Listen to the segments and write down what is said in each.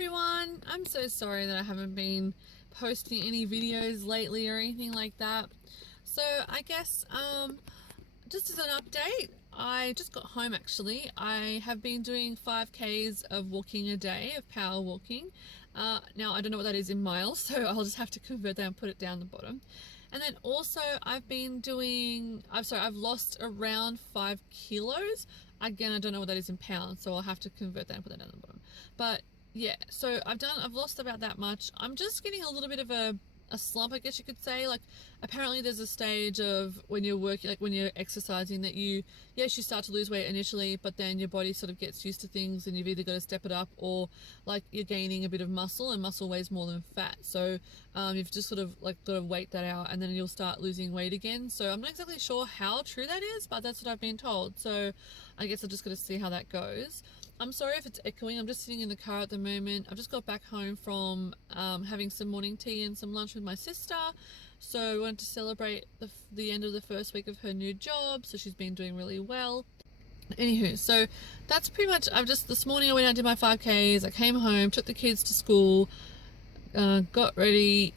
everyone, I'm so sorry that I haven't been posting any videos lately or anything like that. So I guess just as an update, I just got home actually. I have been doing 5Ks of walking a day, of power walking. Now I don't know what that is in miles, so I'll just have to convert that and put it down the bottom. And then also I've lost around 5 kilos. Again, I don't know what that is in pounds, so I'll have to convert that and put that down the bottom. But yeah, so I've lost about that much. I'm just getting a little bit of a slump, I guess you could say. Like, apparently there's a stage of when you're working, like when you're exercising, that you start to lose weight initially, but then your body sort of gets used to things and you've either got to step it up, or like you're gaining a bit of muscle, and muscle weighs more than fat. So you've just sort of like got to wait that out, and then you'll start losing weight again. So I'm not exactly sure how true that is, but that's what I've been told. So I guess I've just got to see how that goes. I'm sorry if it's echoing. I'm just sitting in the car at the moment. I've just got back home from having some morning tea and some lunch with my sister. So I wanted to celebrate the end of the first week of her new job. So she's been doing really well. Anywho, so that's pretty much, this morning I went out and did my 5Ks. I came home, took the kids to school, got ready.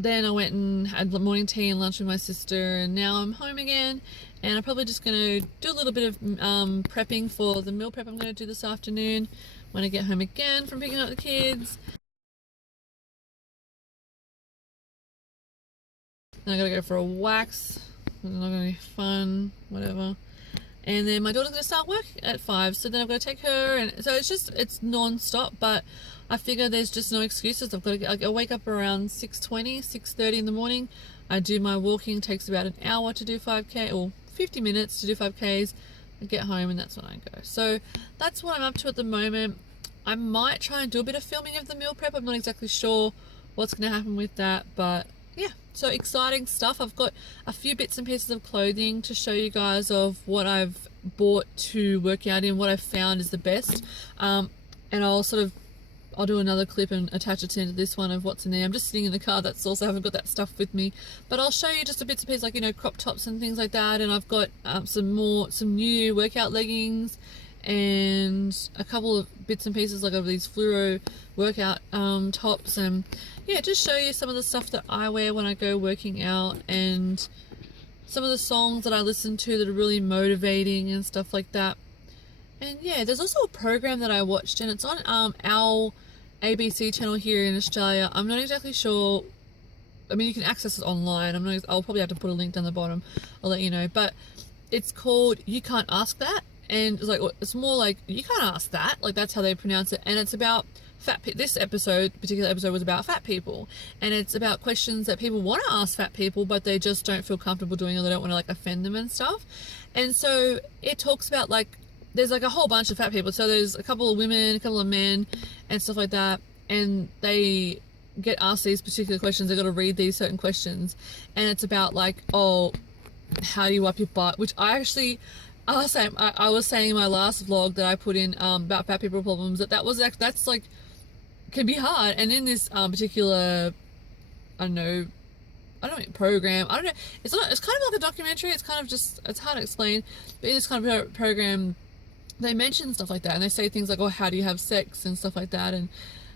Then I went and had morning tea and lunch with my sister, and now I'm home again. And I'm probably just going to do a little bit of prepping for the meal prep I'm going to do this afternoon when I get home again from picking up the kids. And I got to go for a wax. It's not going to be fun, whatever. And then my daughter's going to start work at 5, so then I've got to take her, and so it's non-stop, but I figure there's just no excuses. I wake up around 6:20, 6:30 in the morning. I do my walking. It takes about an hour to do 5K, or 50 minutes to do 5Ks. I get home and that's when I go. So that's what I'm up to at the moment. I might try and do a bit of filming of the meal prep. I'm not exactly sure what's going to happen with that, but yeah, so exciting stuff. I've got a few bits and pieces of clothing to show you guys of what I've bought to work out in, what I've found is the best. And I'll do another clip and attach it to this one of what's in there. I'm just sitting in the car, that's also, I haven't got that stuff with me. But I'll show you just a bits and pieces, like, you know, crop tops and things like that. And I've got some new workout leggings and a couple of bits and pieces like of these fluoro workout tops. And yeah, just show you some of the stuff that I wear when I go working out, and some of the songs that I listen to that are really motivating and stuff like that. And yeah, there's also a program that I watched, and it's on our ABC channel here in Australia. I'm not exactly sure. I mean, you can access it online. I'll probably have to put a link down the bottom. I'll let you know. But it's called You Can't Ask That, and it's more like You Can't Ask That. Like, that's how they pronounce it. And it's about fat people. This particular episode was about fat people, and it's about questions that people want to ask fat people, but they just don't feel comfortable doing, or they don't want to like offend them and stuff. And so it talks about, like, there's like a whole bunch of fat people. So there's a couple of women, a couple of men and stuff like that. And they get asked these particular questions. They've got to read these certain questions. And it's about like, oh, how do you wipe your butt? Which I was saying in my last vlog that I put in about fat people problems, that's like, can be hard. And in this particular, program, it's kind of like a documentary. It's kind of just, it's hard to explain. But in this kind of program, they mention stuff like that, and they say things like, oh, how do you have sex and stuff like that. And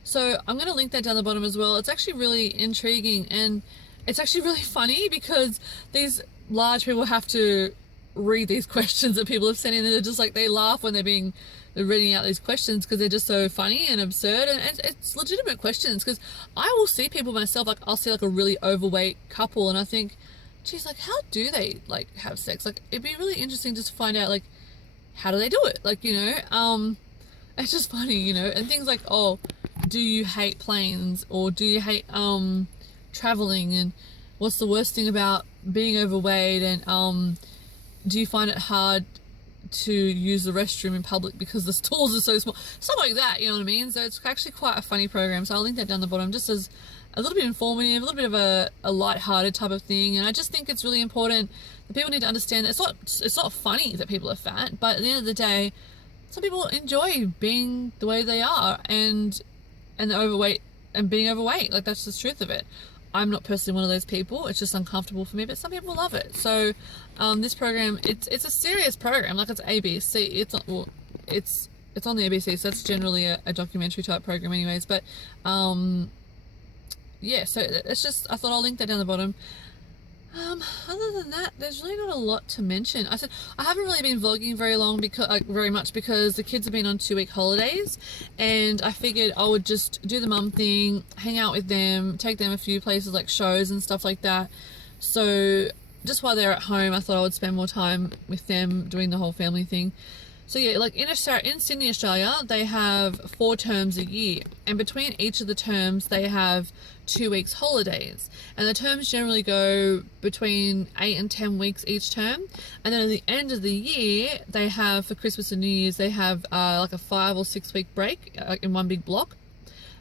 so I'm going to link that down the bottom as well. It's actually really intriguing, and it's actually really funny because these large people have to read these questions that people have sent in, and they're just like, they laugh when they're reading out these questions because they're just so funny and absurd, and it's legitimate questions. Because I will see people myself, like I'll see like a really overweight couple, and I think, geez, like, how do they like have sex? Like, it'd be really interesting just to find out, like, how do they do it? Like, you know, it's just funny, you know. And things like, oh, do you hate planes, or do you hate traveling, and what's the worst thing about being overweight, and do you find it hard to use the restroom in public because the stalls are so small, stuff like that, you know what I mean? So it's actually quite a funny program, so I'll link that down the bottom, just as a little bit informative, a little bit of a light-hearted type of thing. And I just think it's really important that people need to understand that it's not funny that people are fat, but at the end of the day, some people enjoy being the way they are, and they're overweight and being overweight. Like, that's the truth of it. I'm not personally one of those people. It's just uncomfortable for me, but some people love it. So this program, it's a serious program. Like, it's ABC. It's not, well, it's it's on the ABC, so that's generally a documentary type program anyways. But yeah, so it's just, I thought I'll link that down the bottom. Other than that, there's really not a lot to mention. I said I haven't really been vlogging very long because very much because the kids have been on 2-week holidays, and I figured I would just do the mum thing, hang out with them, take them a few places like shows and stuff like that. So just while they're at home, I thought I would spend more time with them doing the whole family thing. So yeah, like in Sydney, Australia, they have 4 terms a year, and between each of the terms they have 2 weeks holidays, and the terms generally go between 8 and 10 weeks each term. And then at the end of the year, they have, for Christmas and New Year's, they have like a 5 or 6 week break in one big block,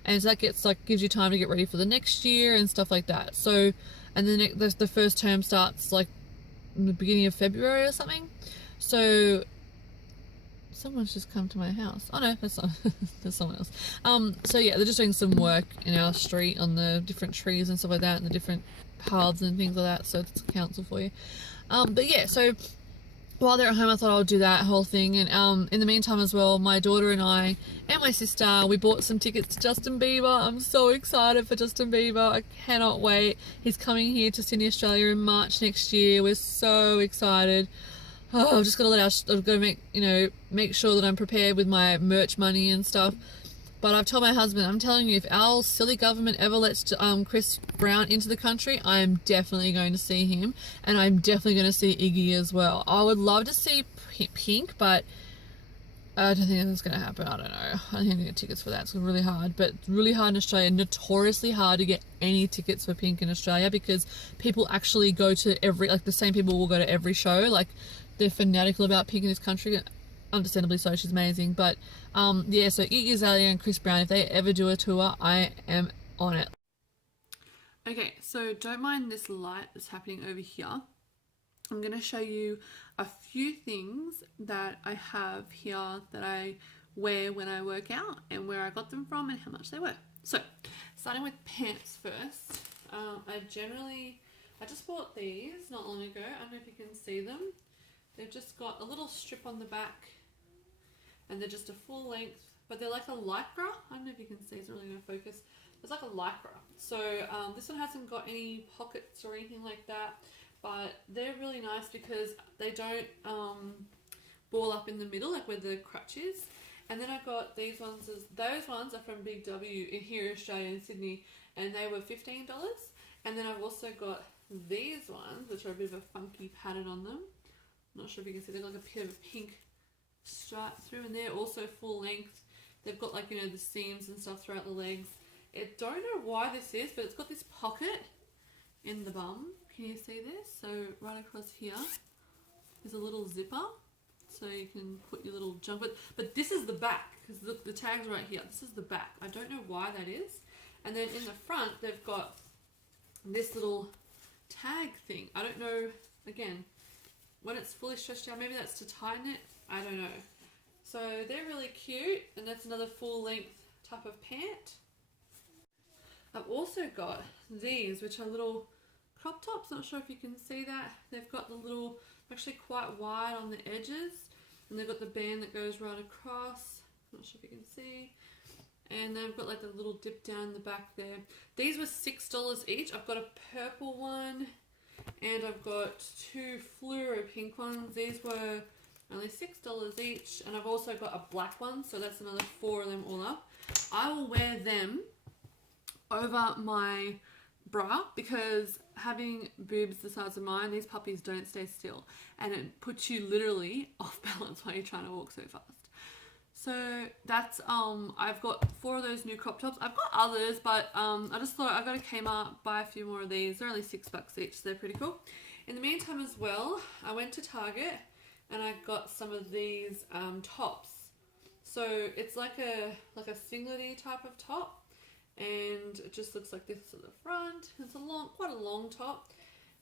and so that gives you time to get ready for the next year and stuff like that. So, and then the first term starts like in the beginning of February or something. So someone's just come to my house. Oh no, that's not that's someone else. So yeah, they're just doing some work in our street on the different trees and stuff like that, and the different paths and things like that. So it's a council for you. But yeah, so while they're at home, I thought I'll do that whole thing. And in the meantime as well, my daughter and I and my sister, we bought some tickets to Justin Bieber. I'm so excited for Justin Bieber. I cannot wait. He's coming here to Sydney, Australia in March next year. We're so excited. Oh, I've just got to I've got to make sure that I'm prepared with my merch money and stuff. But I've told my husband, I'm telling you, if our silly government ever lets Chris Brown into the country, I am definitely going to see him, and I'm definitely going to see Iggy as well. I would love to see Pink, but I don't think that's going to happen. I don't know. I don't think I can get tickets for that. It's really hard, but it's really hard in Australia. Notoriously hard to get any tickets for Pink in Australia, because people actually go to the same people will go to every show. Like, they're fanatical about Pink in this country. Understandably so, she's amazing. But yeah, so Iggy Azalea and Chris Brown, if they ever do a tour, I am on it. Okay, so don't mind this light that's happening over here. I'm going to show you a few things that I have here that I wear when I work out, and where I got them from and how much they were. So starting with pants first, I just bought these not long ago. I don't know if you can see them. They've just got a little strip on the back, and they're just a full length, but they're like a lycra. I don't know if you can see, it's really going to focus. It's like a lycra. So this one hasn't got any pockets or anything like that, but they're really nice because they don't ball up in the middle like where the crutch is. And then I got these ones. Those ones are from Big W in here in Australia, in Sydney, and they were $15. And then I've also got these ones, which are a bit of a funky pattern on them. Not sure if you can see, they've got like a bit of a pink stripe through, and they're also full length. They've got like, the seams and stuff throughout the legs. I don't know why this is, but it's got this pocket in the bum. Can you see this? So right across here is a little zipper, so you can put your little junk. But this is the back, because look, the tag's right here. This is the back. I don't know why that is. And then in the front, they've got this little tag thing. I don't know, again, when it's fully stretched out, maybe that's to tighten it. I don't know. So they're really cute, and that's another full length type of pant. I've also got these, which are little crop tops. Not sure if you can see that. They've got the little, actually quite wide on the edges, and they've got the band that goes right across. Not sure if you can see. And they've got like the little dip down the back there. These were $6 each. I've got a purple one, and I've got 2 fluoro pink ones. These were only $6 each, and I've also got a black one, so that's another 4 of them all up. I will wear them over my bra, because having boobs the size of mine, these puppies don't stay still, and it puts you literally off balance while you're trying to walk so fast. So that's I've got 4 of those new crop tops. I've got others, but I just thought I got to Kmart, buy a few more of these. They're only $6 each, so they're pretty cool. In the meantime as well, I went to Target and I got some of these tops. So it's like a singlety type of top, and it just looks like this at the front. It's quite a long top,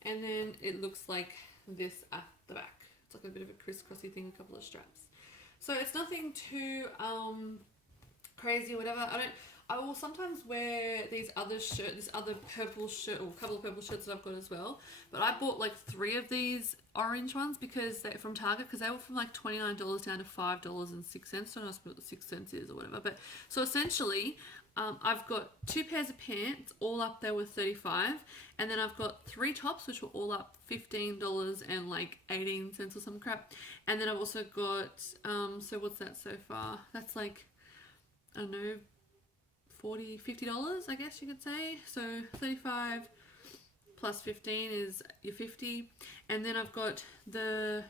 and then it looks like this at the back. It's like a bit of a crisscrossy thing, a couple of straps. So it's nothing too crazy or whatever. I will sometimes wear these other shirt, this other purple shirt, or a couple of purple shirts that I've got as well. But I bought like 3 of these orange ones because they're from Target, because they were from like $29 down to $5.06. I don't know what 6 cents is or whatever. But so essentially, I've got 2 pairs of pants, all up there with 35, and then I've got 3 tops, which were all up $15 and like 18 cents or some crap. And then I've also got, so what's that so far? That's like, I don't know, $50, I guess you could say. So 35 plus 15 is your 50. And then I've got the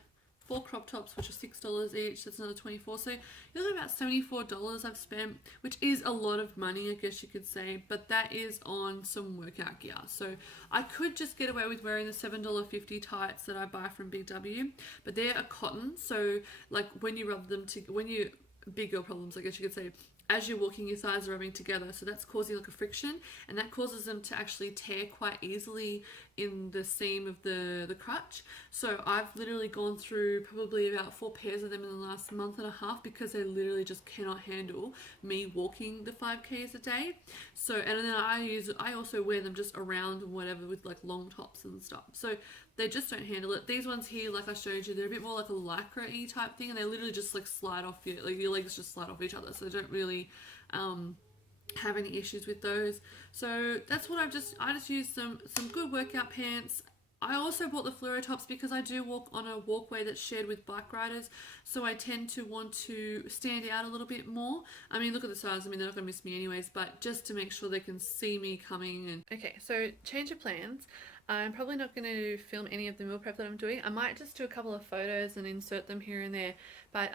4 crop tops, which are $6 each. That's another 24. So you're looking at about $74 I've spent, which is a lot of money, I guess you could say. But that is on some workout gear. So I could just get away with wearing the $7.50 tights that I buy from Big W, but they're a cotton. So like when you rub them to, when you, big girl problems, I guess you could say, as you're walking, your thighs are rubbing together, so that's causing like a friction, and that causes them to actually tear quite easily in the seam of the crutch. So I've literally gone through probably about 4 pairs of them in the last month and a half, because they literally just cannot handle me walking the 5Ks a day. So, and then I also wear them just around and whatever with like long tops and stuff. So they just don't handle it. These ones here, like I showed you, they're a bit more like a lycra-y type thing, and they literally just like slide off your, like your legs just slide off each other, so they don't really have any issues with those. So that's what I just used some good workout pants. I also bought the fluoro tops because I do walk on a walkway that's shared with bike riders, so I tend to want to stand out a little bit more. I mean, look at the size. I mean, they're not going to miss me anyways, but just to make sure they can see me coming. And okay, so change of plans. I'm probably not going to film any of the meal prep that I'm doing. I might just do a couple of photos and insert them here and there. But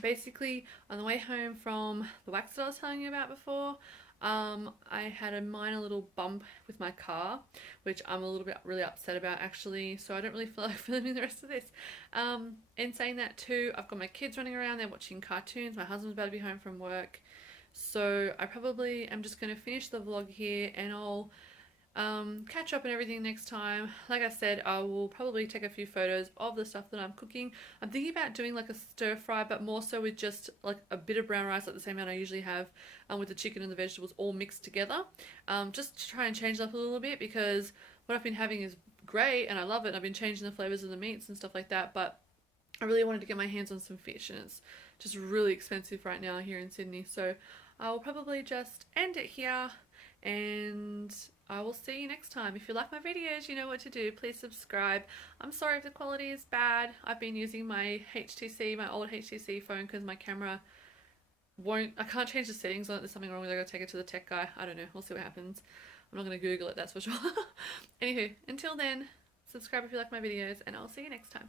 basically, on the way home from the wax that I was telling you about before, I had a minor little bump with my car, which I'm a little bit really upset about actually, so I don't really feel like filming the rest of this. In saying that too, I've got my kids running around, they're watching cartoons, my husband's about to be home from work, so I probably am just going to finish the vlog here, and I'll catch up and everything next time. Like I said, I will probably take a few photos of the stuff that I'm cooking. I'm thinking about doing like a stir fry, but more so with just like a bit of brown rice, like the same amount I usually have, with the chicken and the vegetables all mixed together, just to try and change it up a little bit, because what I've been having is great and I love it. I've been changing the flavors of the meats and stuff like that, but I really wanted to get my hands on some fish, and it's just really expensive right now here in Sydney. So I will probably just end it here, and I will see you next time. If you like my videos, you know what to do. Please subscribe. I'm sorry if the quality is bad. I've been using my HTC, my old HTC phone, because my camera I can't change the settings on it. There's something wrong with it. I gotta take it to the tech guy. I don't know. We'll see what happens. I'm not gonna Google it, that's for sure. Anywho, until then, subscribe if you like my videos, and I'll see you next time.